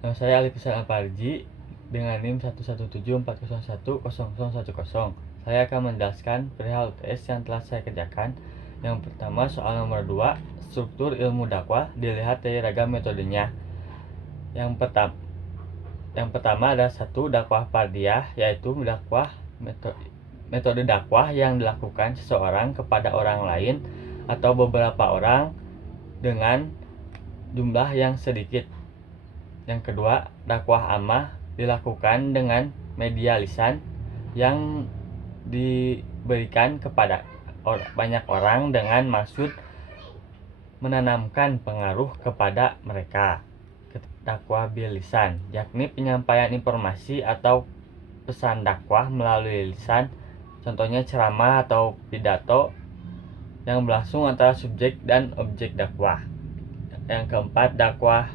Nama saya Ali Pisan Aparji dengan NIM 11740101010. Saya akan menjelaskan perihal UTS yang telah saya kerjakan. Yang pertama, soal nomor 2, struktur ilmu dakwah dilihat dari ragam metodenya. Yang pertama ada 1, dakwah fardiyah, yaitu metode dakwah yang dilakukan seseorang kepada orang lain atau beberapa orang dengan jumlah yang sedikit. Yang kedua, dakwah ammah dilakukan dengan media lisan yang diberikan kepada banyak orang dengan maksud menanamkan pengaruh kepada mereka. Dakwah bil lisan, yakni penyampaian informasi atau pesan dakwah melalui lisan, contohnya ceramah atau pidato yang berlangsung antara subjek dan objek dakwah. Yang keempat, dakwah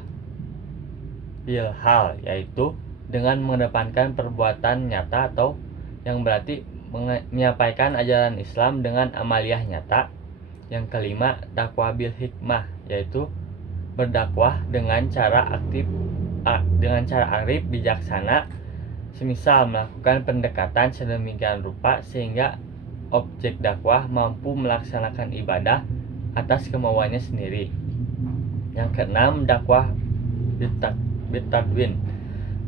bil hal, yaitu dengan mengedepankan perbuatan nyata atau yang berarti menyampaikan ajaran Islam dengan amaliyah nyata. Yang kelima, dakwah bil hikmah, yaitu berdakwah dengan cara arif bijaksana, semisal melakukan pendekatan sedemikian rupa sehingga objek dakwah mampu melaksanakan ibadah atas kemauannya sendiri. Yang keenam, dakwah bitadwin,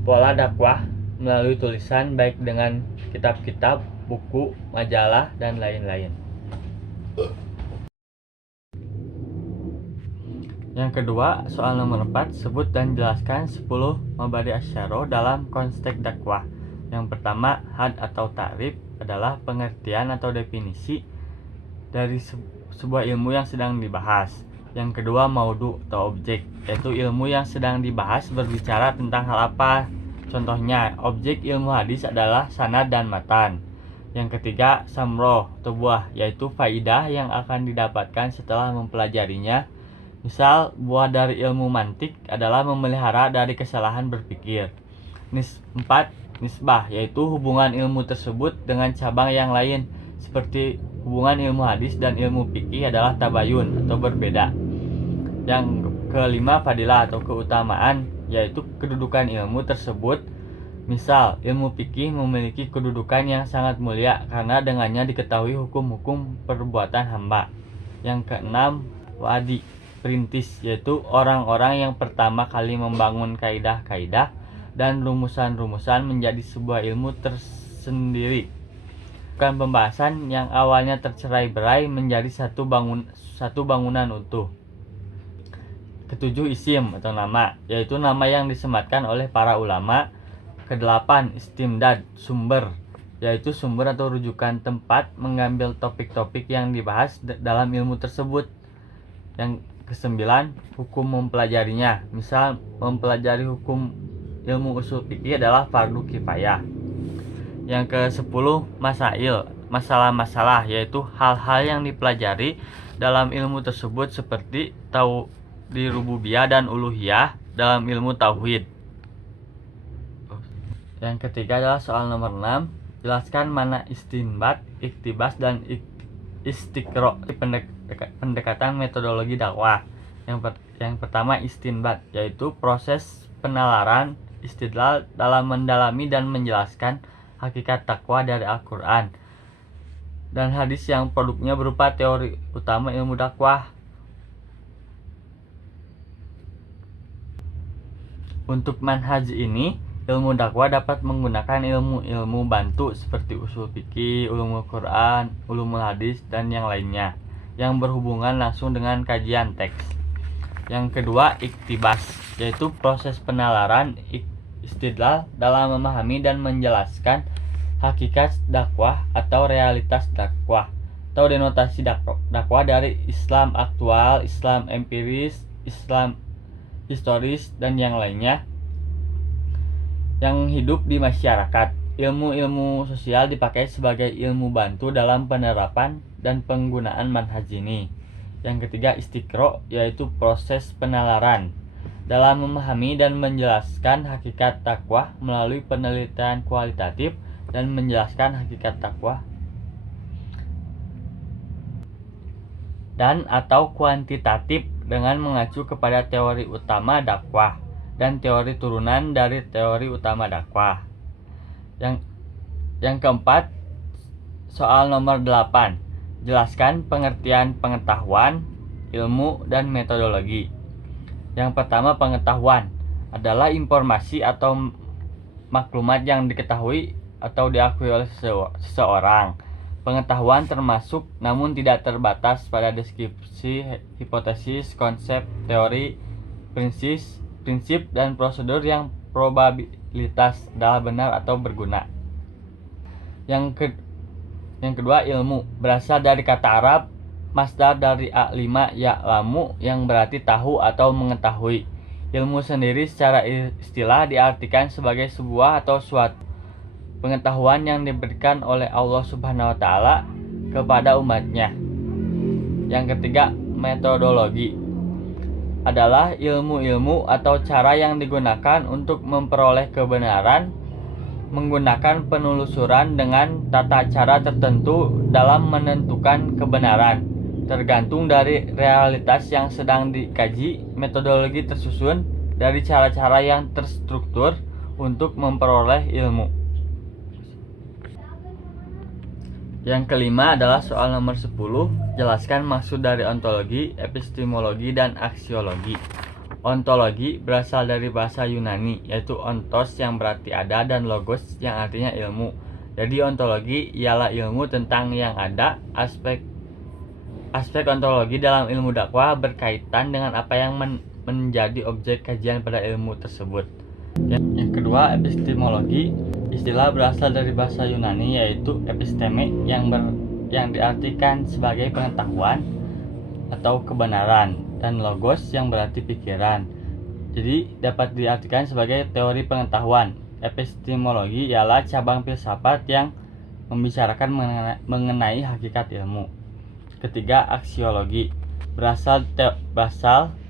pola dakwah melalui tulisan baik dengan kitab-kitab, buku, majalah, dan lain-lain. Yang kedua, soal nomor 4, sebut dan jelaskan 10 mabadi asyaro dalam konteks dakwah. Yang pertama, had atau ta'rif adalah pengertian atau definisi dari sebuah ilmu yang sedang dibahas. Yang kedua, maudu atau objek, yaitu ilmu yang sedang dibahas berbicara tentang hal apa. Contohnya, objek ilmu hadis adalah sanad dan matan. Yang ketiga, samroh atau buah, yaitu faidah yang akan didapatkan setelah mempelajarinya. Misal, buah dari ilmu mantik adalah memelihara dari kesalahan berpikir. 4. Nisbah, yaitu hubungan ilmu tersebut dengan cabang yang lain, seperti hubungan ilmu hadis dan ilmu fikih adalah tabayun atau berbeda. Yang kelima, fadilah atau keutamaan, yaitu kedudukan ilmu tersebut. Misal, ilmu fikih memiliki kedudukan yang sangat mulia karena dengannya diketahui hukum-hukum perbuatan hamba. Yang keenam, wadi, perintis, yaitu orang-orang yang pertama kali membangun kaidah-kaidah dan rumusan-rumusan menjadi sebuah ilmu tersendiri. Bukan pembahasan yang awalnya tercerai-berai menjadi satu bangunan utuh. Ketujuh, isim atau nama, yaitu nama yang disematkan oleh para ulama. Kedelapan, istimdad, sumber, yaitu sumber atau rujukan tempat mengambil topik-topik yang dibahas dalam ilmu tersebut. Yang kesembilan, hukum mempelajarinya. Misal, mempelajari hukum ilmu usul fikih adalah fardu kifayah. Yang ke-10, masalah-masalah, yaitu hal-hal yang dipelajari dalam ilmu tersebut seperti di rububiyah dan uluhiyah dalam ilmu tauhid. Yang ketiga adalah soal nomor 6, jelaskan mana istinbat, iktibas, dan istiqro di pendekatan metodologi dakwah. Yang pertama, istinbat, yaitu proses penalaran istidlal dalam mendalami dan menjelaskan hakikat takwa dari Al-Quran dan hadis yang produknya berupa teori utama ilmu dakwah. Untuk manhaj ini, ilmu dakwah dapat menggunakan ilmu-ilmu bantu seperti usul fikih, ulumul Quran, ulumul hadis, dan yang lainnya yang berhubungan langsung dengan kajian teks. Yang kedua, iktibas, yaitu proses penalaran istidlal dalam memahami dan menjelaskan hakikat dakwah atau realitas dakwah atau denotasi dakwah dari Islam aktual, Islam empiris, Islam historis, dan yang lainnya yang hidup di masyarakat. Ilmu-ilmu sosial dipakai sebagai ilmu bantu dalam penerapan dan penggunaan manhaj ini. Yang ketiga, istiqro, yaitu proses penalaran dalam memahami dan menjelaskan hakikat takwa melalui penelitian kualitatif dan menjelaskan hakikat takwa dan atau kuantitatif dengan mengacu kepada teori utama dakwah. dan teori turunan dari teori utama dakwah. Yang keempat, soal nomor 8. Jelaskan pengertian pengetahuan, ilmu, dan metodologi. Yang pertama, pengetahuan adalah informasi atau maklumat yang diketahui atau diakui oleh seseorang. Pengetahuan termasuk namun tidak terbatas pada deskripsi, hipotesis, konsep, teori, prinsip, dan prosedur yang probabilitas adalah benar atau berguna. Yang kedua, ilmu berasal dari kata Arab masdar dari a'lima ya'lamu yang berarti tahu atau mengetahui. Ilmu sendiri secara istilah diartikan sebagai sebuah atau suatu pengetahuan yang diberikan oleh Allah Subhanahu wa taala kepada umatnya. Yang ketiga, metodologi adalah ilmu-ilmu atau cara yang digunakan untuk memperoleh kebenaran menggunakan penelusuran dengan tata cara tertentu dalam menentukan kebenaran. Tergantung dari realitas yang sedang dikaji, metodologi tersusun dari cara-cara yang terstruktur untuk memperoleh ilmu. Yang kelima adalah soal nomor 10. Jelaskan maksud dari ontologi, epistemologi, dan aksiologi. Ontologi berasal dari bahasa Yunani, yaitu ontos yang berarti ada dan logos yang artinya ilmu. Jadi ontologi ialah ilmu tentang yang ada. Aspek ontologi dalam ilmu dakwah berkaitan dengan apa yang menjadi objek kajian pada ilmu tersebut. Yang kedua, epistemologi. Istilah berasal dari bahasa Yunani, yaitu episteme yang diartikan sebagai pengetahuan atau kebenaran, dan logos yang berarti pikiran. Jadi dapat diartikan sebagai teori pengetahuan. Epistemologi ialah cabang filsafat yang membicarakan mengenai hakikat ilmu. Ketiga, aksiologi berasal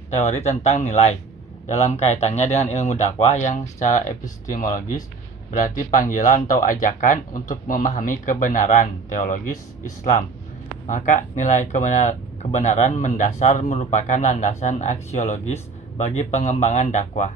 teori tentang nilai dalam kaitannya dengan ilmu dakwah yang secara epistemologis berarti panggilan atau ajakan untuk memahami kebenaran teologis Islam. Maka nilai kebenaran mendasar merupakan landasan aksiologis bagi pengembangan dakwah.